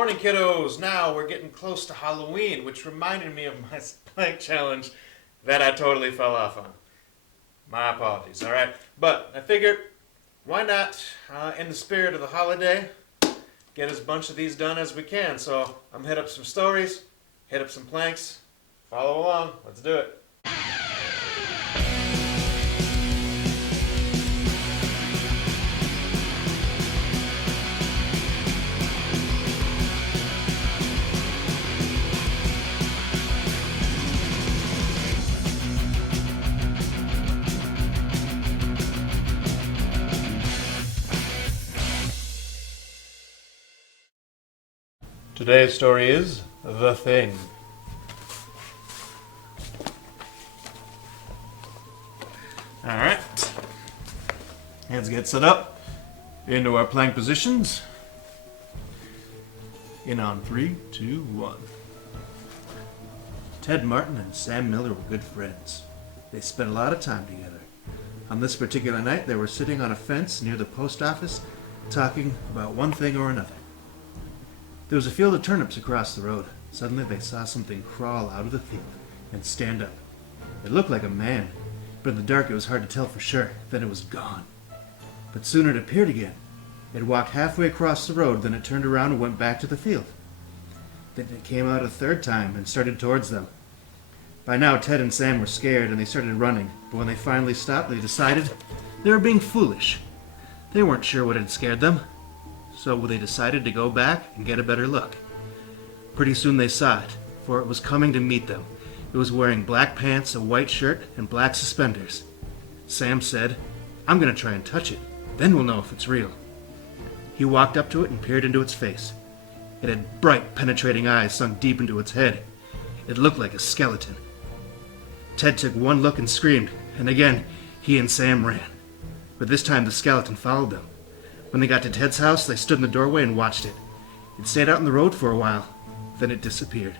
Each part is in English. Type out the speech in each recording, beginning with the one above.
morning, kiddos. Now we're getting close to Halloween, which reminded me of my plank challenge that I totally fell off on. My apologies, all right? But I figured, why not, in the spirit of the holiday, get as bunch of these done as we can. So I'm hit up some stories, hit up some planks. Follow along. Let's do it. Today's story is The Thing. Alright. Let's get set up into our plank positions. In on 3, 2, 1. Ted Martin and Sam Miller were good friends. They spent a lot of time together. On this particular night, they were sitting on a fence near the post office, talking about one thing or another. There was a field of turnips across the road. Suddenly they saw something crawl out of the field and stand up. It looked like a man, but in the dark it was hard to tell for sure. Then it was gone. But soon it appeared again. It walked halfway across the road, then it turned around and went back to the field. Then it came out a third time and started towards them. By now Ted and Sam were scared and they started running, but when they finally stopped they decided they were being foolish. They weren't sure what had scared them. So they decided to go back and get a better look. Pretty soon they saw it, for it was coming to meet them. It was wearing black pants, a white shirt, and black suspenders. Sam said, "I'm going to try and touch it. Then we'll know if it's real." He walked up to it and peered into its face. It had bright, penetrating eyes sunk deep into its head. It looked like a skeleton. Ted took one look and screamed, and again he and Sam ran. But this time the skeleton followed them. When they got to Ted's house, they stood in the doorway and watched it. It stayed out in the road for a while. Then it disappeared.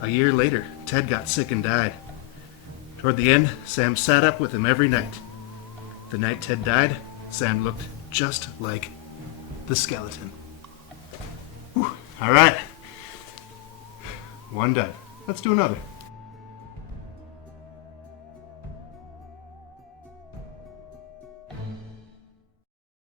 A year later, Ted got sick and died. Toward the end, Sam sat up with him every night. The night Ted died, Sam looked just like the skeleton. Whew. All right. One done. Let's do another.